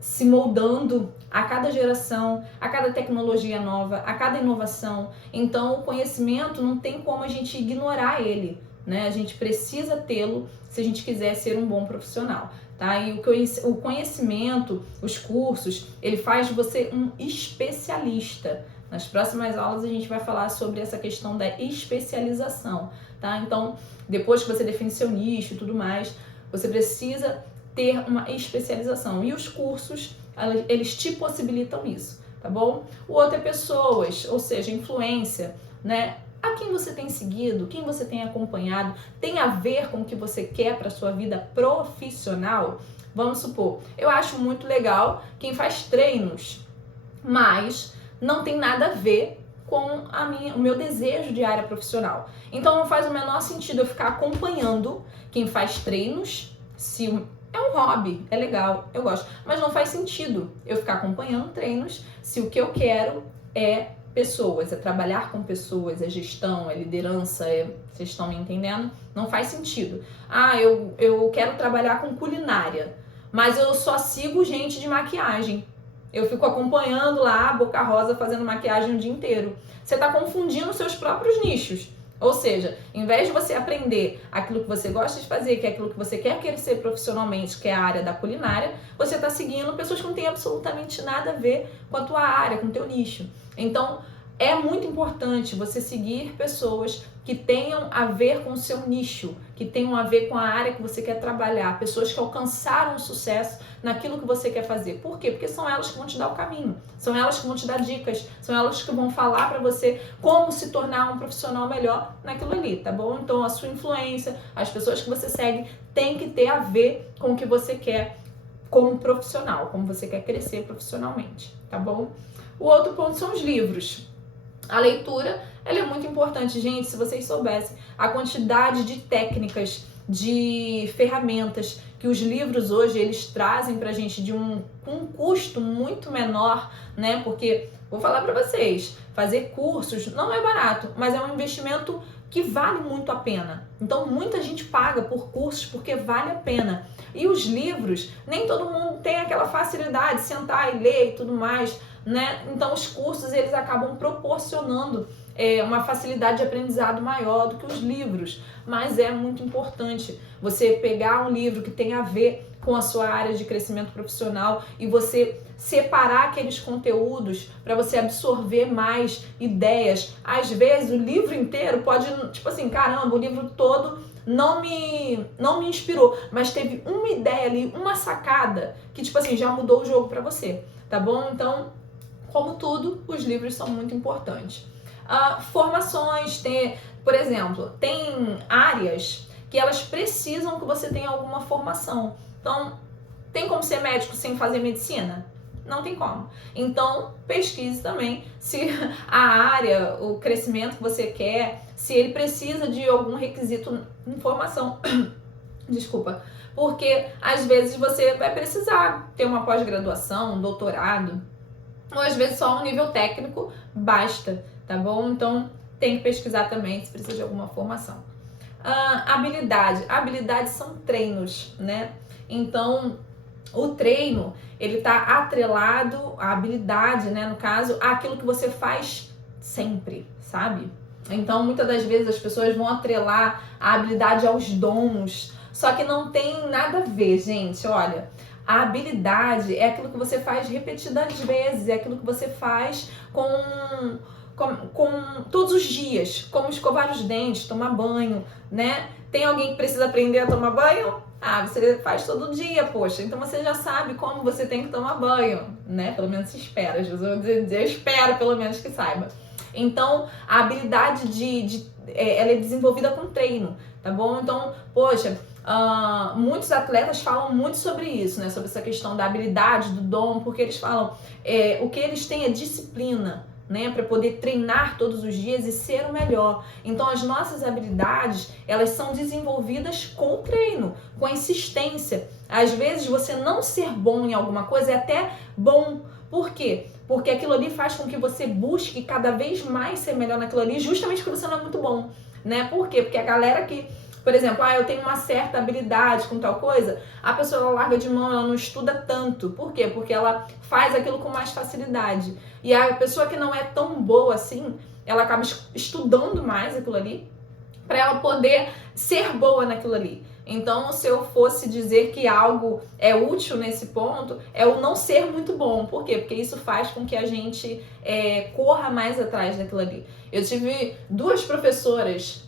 se moldando a cada geração, a cada tecnologia nova, a cada inovação. Então o conhecimento não tem como a gente ignorar ele, né? A gente precisa tê-lo se a gente quiser ser um bom profissional, tá? E o conhecimento, os cursos, ele faz de você um especialista. Nas próximas aulas a gente vai falar sobre essa questão da especialização, tá? Então, depois que você define seu nicho e tudo mais, você precisa ter uma especialização. E os cursos, eles te possibilitam isso, tá bom? O outro é pessoas, ou seja, influência, né? A quem você tem seguido, quem você tem acompanhado, tem a ver com o que você quer para sua vida profissional? Vamos supor, eu acho muito legal quem faz treinos, mas não tem nada a ver com o meu desejo de área profissional. Então não faz o menor sentido eu ficar acompanhando quem faz treinos, se é um hobby, é legal, eu gosto, mas não faz sentido eu ficar acompanhando treinos se o que eu quero é pessoas, é trabalhar com pessoas, é gestão, é liderança, vocês estão me entendendo? Não faz sentido. Eu quero trabalhar com culinária, mas eu só sigo gente de maquiagem. Eu fico acompanhando lá a Boca Rosa fazendo maquiagem o dia inteiro. Você está confundindo seus próprios nichos. Ou seja, em vez de você aprender aquilo que você gosta de fazer, que é aquilo que você quer ser profissionalmente, que é a área da culinária, você está seguindo pessoas que não têm absolutamente nada a ver com a tua área, com o teu nicho. Então, é muito importante você seguir pessoas que tenham a ver com o seu nicho, que tenham a ver com a área que você quer trabalhar, pessoas que alcançaram o sucesso naquilo que você quer fazer. Por quê? Porque são elas que vão te dar o caminho, são elas que vão te dar dicas, são elas que vão falar para você como se tornar um profissional melhor naquilo ali, tá bom? Então a sua influência, as pessoas que você segue tem que ter a ver com o que você quer como profissional, como você quer crescer profissionalmente, tá bom? O outro ponto são os livros. A leitura, ela é muito importante, gente, se vocês soubessem a quantidade de técnicas, de ferramentas que os livros hoje eles trazem pra gente de um custo muito menor, né? Porque, vou falar pra vocês, fazer cursos não é barato, mas é um investimento que vale muito a pena. Então, muita gente paga por cursos porque vale a pena. E os livros, nem todo mundo tem aquela facilidade de sentar e ler e tudo mais, né? Então os cursos eles acabam proporcionando uma facilidade de aprendizado maior do que os livros, mas é muito importante você pegar um livro que tem a ver com a sua área de crescimento profissional e você separar aqueles conteúdos para você absorver mais ideias. Às vezes o livro inteiro pode, tipo assim, caramba, o livro todo não me inspirou, mas teve uma ideia ali, uma sacada que, tipo assim, já mudou o jogo para você, tá bom? Então, como tudo, os livros são muito importantes. Formações, Por exemplo, tem áreas que elas precisam que você tenha alguma formação. Então, tem como ser médico sem fazer medicina? Não tem como. Então, pesquise também se a área, o crescimento que você quer, se ele precisa de algum requisito em formação. Desculpa. Porque, às vezes, você vai precisar ter uma pós-graduação, um doutorado, ou às vezes só um nível técnico basta, tá bom? Então, tem que pesquisar também se precisa de alguma formação. Habilidade. Habilidades são treinos, né? Então, o treino, ele tá atrelado, a habilidade, né, no caso, àquilo que você faz sempre, sabe? Então, muitas das vezes as pessoas vão atrelar a habilidade aos dons, só que não tem nada a ver, gente, olha. A habilidade é aquilo que você faz repetidas vezes, é aquilo que você faz com todos os dias, como escovar os dentes, tomar banho, né? Tem alguém que precisa aprender a tomar banho? Ah, você faz todo dia, poxa, então você já sabe como você tem que tomar banho, né? Pelo menos se espera, eu espero pelo menos que saiba. Então, a habilidade ela é desenvolvida com treino, tá bom? Então, poxa, muitos atletas falam muito sobre isso, né? Sobre essa questão da habilidade, do dom, porque eles falam o que eles têm é disciplina, né, para poder treinar todos os dias e ser o melhor. Então as nossas habilidades, elas são desenvolvidas com o treino, com a insistência. Às vezes você não ser bom em alguma coisa é até bom. Por quê? Porque aquilo ali faz com que você busque cada vez mais ser melhor naquilo ali, justamente porque você não é muito bom, né? Por quê? Porque a galera que, por exemplo, eu tenho uma certa habilidade com tal coisa, a pessoa ela larga de mão, ela não estuda tanto. Por quê? Porque ela faz aquilo com mais facilidade. E a pessoa que não é tão boa assim, ela acaba estudando mais aquilo ali para ela poder ser boa naquilo ali. Então, se eu fosse dizer que algo é útil nesse ponto, é o não ser muito bom. Por quê? Porque isso faz com que a gente corra mais atrás daquilo ali. Eu tive 2 professoras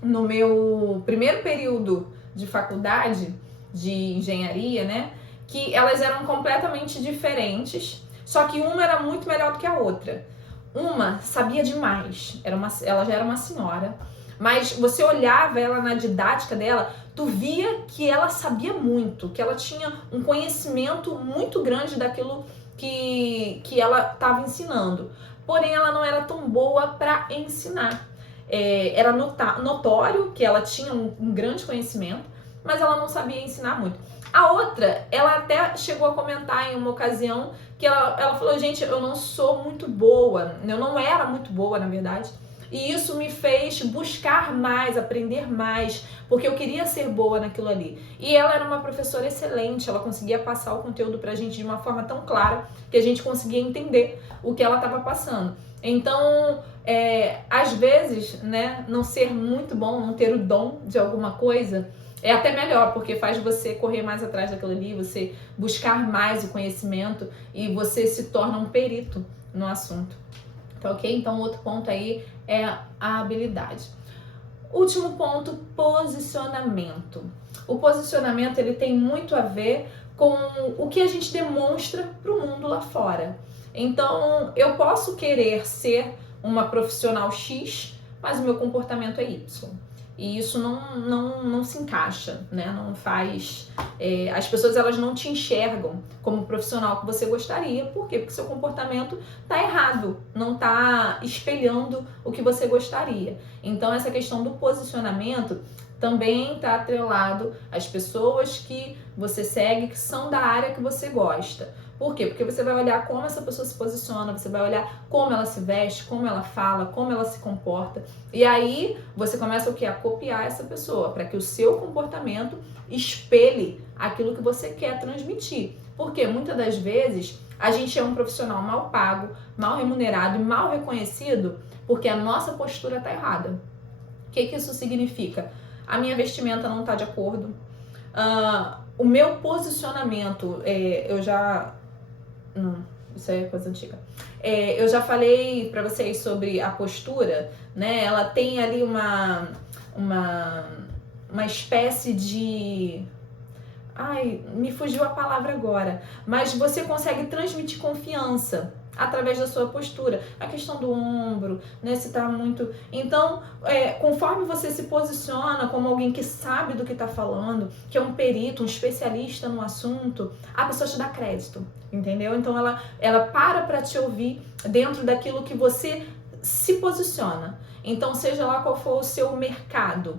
no meu primeiro período de faculdade de engenharia, né? Que elas eram completamente diferentes, só que uma era muito melhor do que a outra. Uma sabia demais, ela já era uma senhora, mas você olhava ela na didática dela, tu via que ela sabia muito, que ela tinha um conhecimento muito grande daquilo que ela estava ensinando. Porém, ela não era tão boa para ensinar. Era notório que ela tinha um grande conhecimento, mas ela não sabia ensinar muito. A outra, ela até chegou a comentar em uma ocasião que ela falou, gente, eu não sou muito boa, eu não era muito boa, na verdade, e isso me fez buscar mais, aprender mais, porque eu queria ser boa naquilo ali. E ela era uma professora excelente, ela conseguia passar o conteúdo pra gente de uma forma tão clara que a gente conseguia entender o que ela estava passando. Então, às vezes, né, não ser muito bom, não ter o dom de alguma coisa, é até melhor, porque faz você correr mais atrás daquilo ali, você buscar mais o conhecimento e você se torna um perito no assunto. Tá ok? Então, outro ponto aí é a habilidade. Último ponto, posicionamento. O posicionamento, ele tem muito a ver com o que a gente demonstra para o mundo lá fora. Então, eu posso querer ser uma profissional X, mas o meu comportamento é Y. E isso não se encaixa, né? Não faz... as pessoas, elas não te enxergam como profissional que você gostaria. Por quê? Porque seu comportamento tá errado, não tá espelhando o que você gostaria. Então, essa questão do posicionamento também está atrelado às pessoas que você segue, que são da área que você gosta. Por quê? Porque você vai olhar como essa pessoa se posiciona, você vai olhar como ela se veste, como ela fala, como ela se comporta. E aí você começa o quê? A copiar essa pessoa, para que o seu comportamento espelhe aquilo que você quer transmitir. Porque muitas das vezes a gente é um profissional mal pago, mal remunerado e mal reconhecido porque a nossa postura está errada. O que isso significa? A minha vestimenta não está de acordo. O meu posicionamento, eu já... Não, isso aí é coisa antiga. Eu já falei para vocês sobre a postura, né? Ela tem ali uma espécie de... Ai, me fugiu a palavra agora, mas você consegue transmitir confiança através da sua postura. A questão do ombro, né? Se tá muito. Então, conforme você se posiciona como alguém que sabe do que tá falando, que é um perito, um especialista no assunto, a pessoa te dá crédito, entendeu? Então ela para te ouvir dentro daquilo que você se posiciona. Então, seja lá qual for o seu mercado,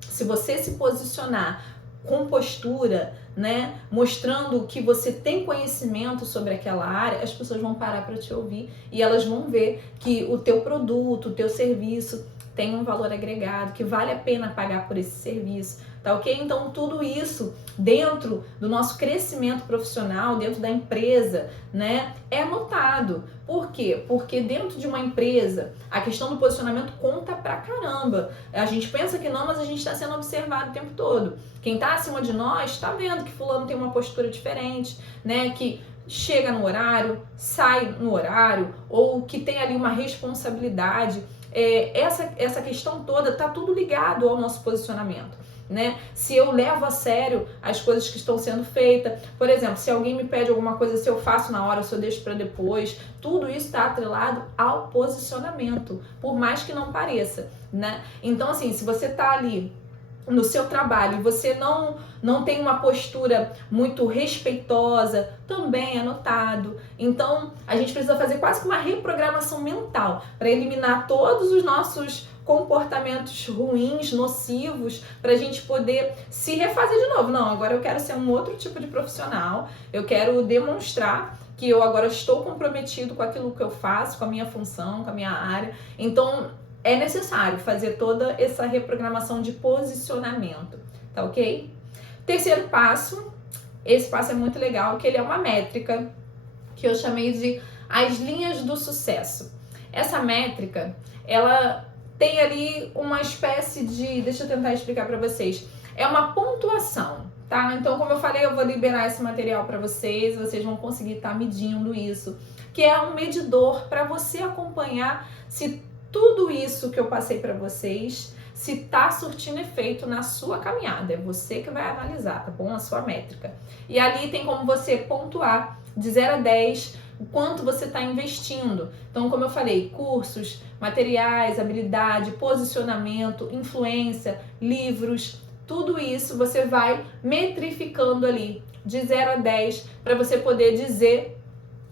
se você se posicionar com postura, né, mostrando que você tem conhecimento sobre aquela área, as pessoas vão parar para te ouvir e elas vão ver que o teu produto, o teu serviço tem um valor agregado, que vale a pena pagar por esse serviço, tá ok? Então tudo isso dentro do nosso crescimento profissional, dentro da empresa, né, é notado. Por quê? Porque dentro de uma empresa, a questão do posicionamento conta pra caramba. A gente pensa que não, mas a gente está sendo observado o tempo todo. Quem está acima de nós está vendo que fulano tem uma postura diferente, né, que chega no horário, sai no horário, ou que tem ali uma responsabilidade. Essa questão toda tá tudo ligado ao nosso posicionamento, né? Se eu levo a sério as coisas que estão sendo feitas, por exemplo, se alguém me pede alguma coisa, se eu faço na hora, se eu deixo para depois, tudo isso está atrelado ao posicionamento, por mais que não pareça, né? Então, assim, se você tá ali no seu trabalho e você não tem uma postura muito respeitosa, também é notado. Então, a gente precisa fazer quase que uma reprogramação mental para eliminar todos os nossos comportamentos ruins, nocivos, para a gente poder se refazer de novo. Não, agora eu quero ser um outro tipo de profissional, eu quero demonstrar que eu agora estou comprometido com aquilo que eu faço, com a minha função, com a minha área. Então, é necessário fazer toda essa reprogramação de posicionamento, tá ok? Terceiro passo, esse passo é muito legal, que ele é uma métrica que eu chamei de as linhas do sucesso. Essa métrica, ela tem ali uma espécie de, deixa eu tentar explicar para vocês, é uma pontuação, tá? Então, como eu falei, eu vou liberar esse material para vocês vão conseguir estar medindo isso, que é um medidor para você acompanhar se tudo isso que eu passei para vocês, se tá surtindo efeito na sua caminhada. É você que vai analisar, tá bom? A sua métrica. E ali tem como você pontuar de 0 a 10 o quanto você está investindo. Então, como eu falei, cursos, materiais, habilidade, posicionamento, influência, livros, tudo isso você vai metrificando ali de 0 a 10 para você poder dizer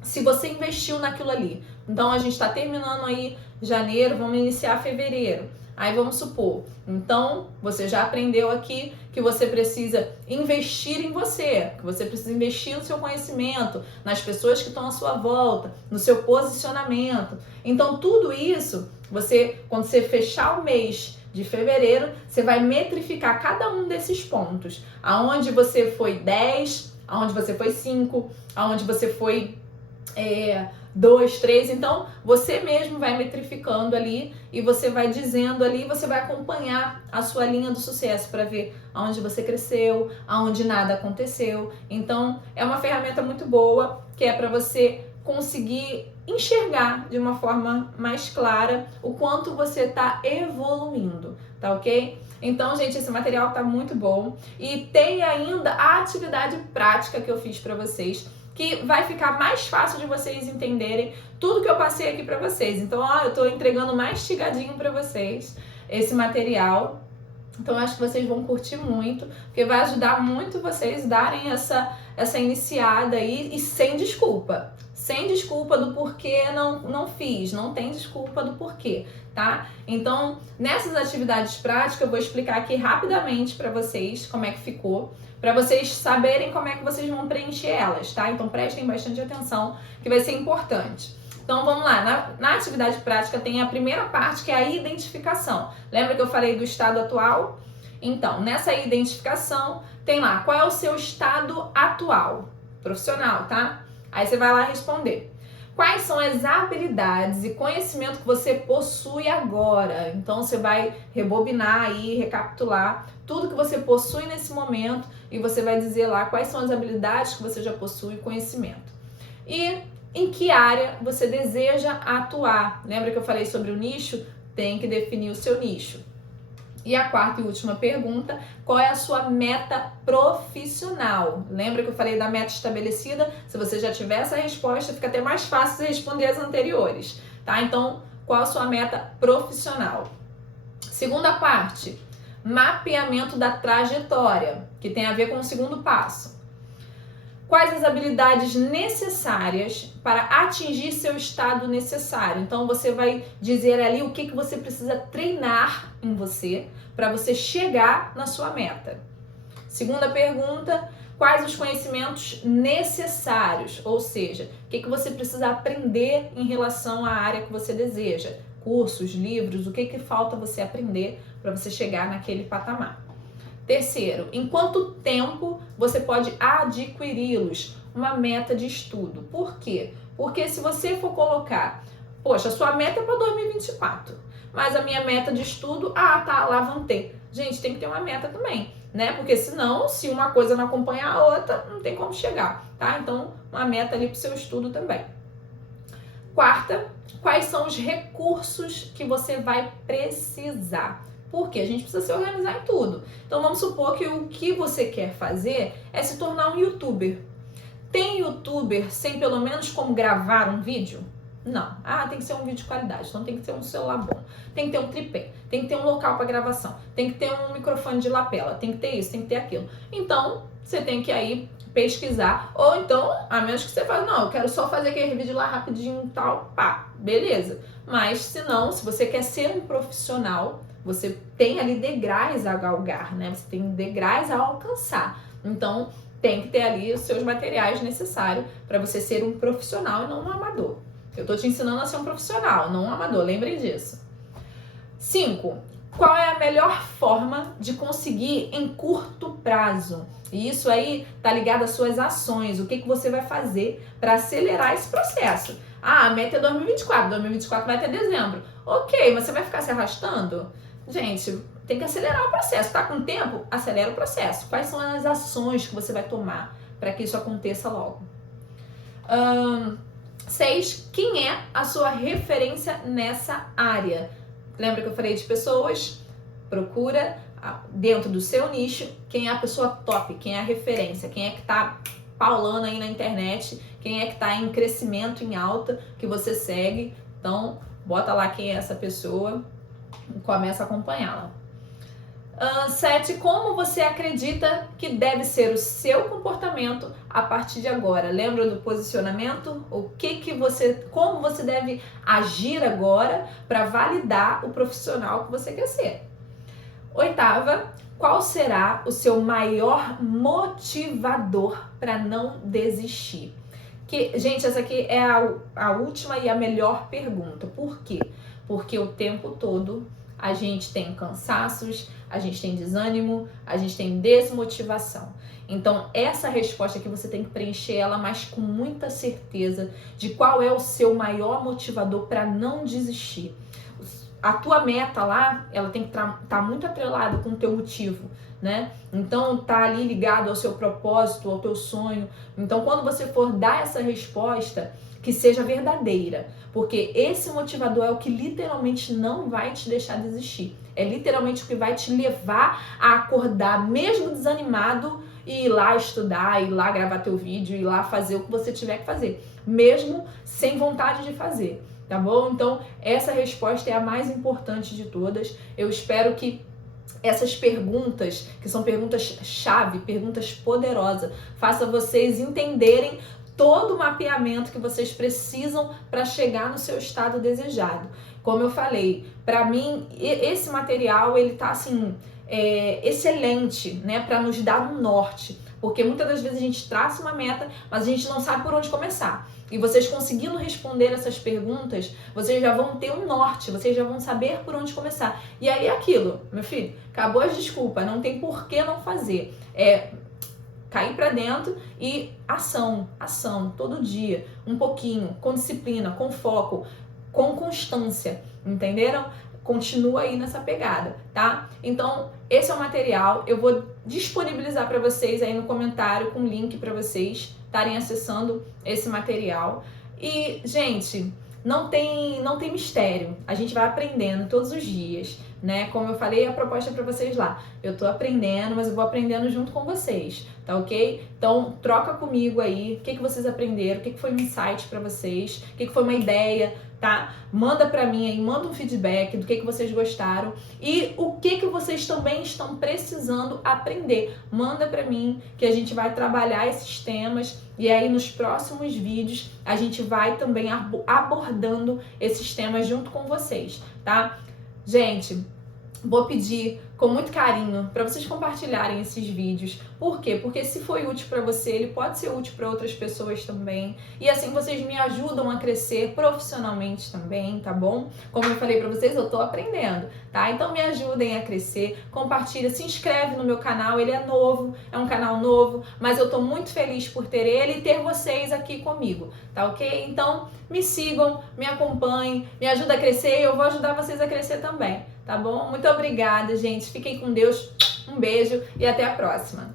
se você investiu naquilo ali. Então, a gente está terminando aí janeiro, vamos iniciar fevereiro. Aí vamos supor, então você já aprendeu aqui que você precisa investir em você, que você precisa investir no seu conhecimento, nas pessoas que estão à sua volta, no seu posicionamento. Então tudo isso, quando você fechar o mês de fevereiro, você vai metrificar cada um desses pontos. Aonde você foi 10, aonde você foi 5, aonde você foi 2, 3, então você mesmo vai metrificando ali e você vai dizendo ali, você vai acompanhar a sua linha do sucesso para ver aonde você cresceu, aonde nada aconteceu. Então é uma ferramenta muito boa que é para você conseguir enxergar de uma forma mais clara o quanto você está evoluindo, tá ok? Então, gente, esse material tá muito bom e tem ainda a atividade prática que eu fiz para vocês, que vai ficar mais fácil de vocês entenderem tudo que eu passei aqui para vocês. Então, eu tô entregando mastigadinho para vocês esse material. Então, acho que vocês vão curtir muito, porque vai ajudar muito vocês darem essa iniciada aí e sem desculpa. Sem desculpa do porquê não fiz, não tem desculpa do porquê, tá? Então, nessas atividades práticas, eu vou explicar aqui rapidamente para vocês como é que ficou, para vocês saberem como é que vocês vão preencher elas, tá? Então prestem bastante atenção, que vai ser importante. Então vamos lá, na atividade prática tem a primeira parte, que é a identificação. Lembra que eu falei do estado atual? Então, nessa identificação, tem lá, qual é o seu estado atual? Profissional, tá? Aí você vai lá responder. Quais são as habilidades e conhecimento que você possui agora? Então você vai rebobinar aí, recapitular tudo que você possui nesse momento e você vai dizer lá quais são as habilidades que você já possui e conhecimento. E em que área você deseja atuar? Lembra que eu falei sobre o nicho? Tem que definir o seu nicho. E a quarta e última pergunta, qual é a sua meta profissional? Lembra que eu falei da meta estabelecida? Se você já tiver essa resposta, fica até mais fácil de responder as anteriores, tá? Então, qual a sua meta profissional? Segunda parte, mapeamento da trajetória, que tem a ver com o segundo passo. Quais as habilidades necessárias para atingir seu estado necessário? Então você vai dizer ali o que você precisa treinar em você para você chegar na sua meta. Segunda pergunta, quais os conhecimentos necessários? Ou seja, o que você precisa aprender em relação à área que você deseja? Cursos, livros, o que falta você aprender para você chegar naquele patamar? Terceiro, em quanto tempo você pode adquiri-los? Uma meta de estudo. Por quê? Porque se você for colocar, poxa, a sua meta é para 2024, mas a minha meta de estudo, tá, lá vão ter. Gente, tem que ter uma meta também, né? Porque senão, se uma coisa não acompanha a outra, não tem como chegar, tá? Então, uma meta ali para o seu estudo também. Quarta, quais são os recursos que você vai precisar? Porque a gente precisa se organizar em tudo. Então vamos supor que o que você quer fazer é se tornar um youtuber. Tem youtuber sem pelo menos como gravar um vídeo? Não. Tem que ser um vídeo de qualidade, então tem que ter um celular bom, tem que ter um tripé, tem que ter um local para gravação, tem que ter um microfone de lapela, tem que ter isso, tem que ter aquilo. Então você tem que aí pesquisar, ou então, a menos que você fale, não, eu quero só fazer aquele vídeo lá rapidinho e tal, pá, beleza. Mas se não, se você quer ser um profissional, você tem ali degraus a galgar, né? Você tem degraus a alcançar. Então, tem que ter ali os seus materiais necessários para você ser um profissional e não um amador. Eu tô te ensinando a ser um profissional, não um amador, lembrem disso. 5. Qual é a melhor forma de conseguir em curto prazo? E isso aí tá ligado às suas ações, o que você vai fazer para acelerar esse processo. A meta é 2024 vai até dezembro. Ok, mas você vai ficar se arrastando? Gente, tem que acelerar o processo. Tá com tempo? Acelera o processo. Quais são as ações que você vai tomar para que isso aconteça logo? 6. Quem é a sua referência nessa área? Lembra que eu falei de pessoas? Procura dentro do seu nicho quem é a pessoa top, quem é a referência, quem é que tá paulando aí na internet, quem é que tá em crescimento, em alta, que você segue. Então, bota lá quem é essa pessoa e começa a acompanhá-la. 7. Como você acredita que deve ser o seu comportamento a partir de agora? Lembra do posicionamento? Como você deve agir agora para validar o profissional que você quer ser? 8. Qual será o seu maior motivador para não desistir? Gente, essa aqui é a última e a melhor pergunta. Por quê? Porque o tempo todo a gente tem cansaços, a gente tem desânimo, a gente tem desmotivação. Então, essa resposta aqui você tem que preencher ela, mas com muita certeza de qual é o seu maior motivador para não desistir. A tua meta lá, ela tem que estar muito atrelada com o teu motivo, né? Então, tá ali ligado ao seu propósito, ao teu sonho. Então, quando você for dar essa resposta, que seja verdadeira, porque esse motivador é o que literalmente não vai te deixar desistir. É literalmente o que vai te levar a acordar, mesmo desanimado, e ir lá estudar, ir lá gravar teu vídeo, ir lá fazer o que você tiver que fazer, mesmo sem vontade de fazer, tá bom? Então, essa resposta é a mais importante de todas. Eu espero que essas perguntas, que são perguntas-chave, perguntas poderosas, façam vocês entenderem todo o mapeamento que vocês precisam para chegar no seu estado desejado. Como eu falei, para mim, esse material, ele tá assim, excelente, né, para nos dar um norte, porque muitas das vezes a gente traça uma meta, mas a gente não sabe por onde começar. E vocês conseguindo responder essas perguntas, vocês já vão ter um norte, vocês já vão saber por onde começar. E aí é aquilo, meu filho, acabou as desculpas, não tem por que não fazer. Cair para dentro e ação, todo dia, um pouquinho, com disciplina, com foco, com constância, entenderam? Continua aí nessa pegada, tá? Então, esse é o material, eu vou disponibilizar para vocês aí no comentário com link para vocês estarem acessando esse material. E, gente, não tem mistério, a gente vai aprendendo todos os dias. né? Como eu falei, a proposta é para vocês lá. Eu tô aprendendo, mas eu vou aprendendo junto com vocês, tá ok? Então, troca comigo aí, o que vocês aprenderam, o que foi um insight para vocês, o que foi uma ideia, tá? Manda para mim aí, manda um feedback do que vocês gostaram e o que vocês também estão precisando aprender. Manda para mim que a gente vai trabalhar esses temas e aí nos próximos vídeos a gente vai também abordando esses temas junto com vocês, tá? Gente, vou pedir com muito carinho para vocês compartilharem esses vídeos. Por quê? Porque se foi útil para você, ele pode ser útil para outras pessoas também. E assim vocês me ajudam a crescer profissionalmente também, tá bom? Como eu falei para vocês, eu tô aprendendo, tá? Então me ajudem a crescer, compartilha, se inscreve no meu canal, ele é novo, é um canal novo, mas eu tô muito feliz por ter ele e ter vocês aqui comigo, tá ok? Então me sigam, me acompanhem, me ajuda a crescer e eu vou ajudar vocês a crescer também, tá bom? Muito obrigada, gente. Fiquem com Deus. Um beijo e até a próxima.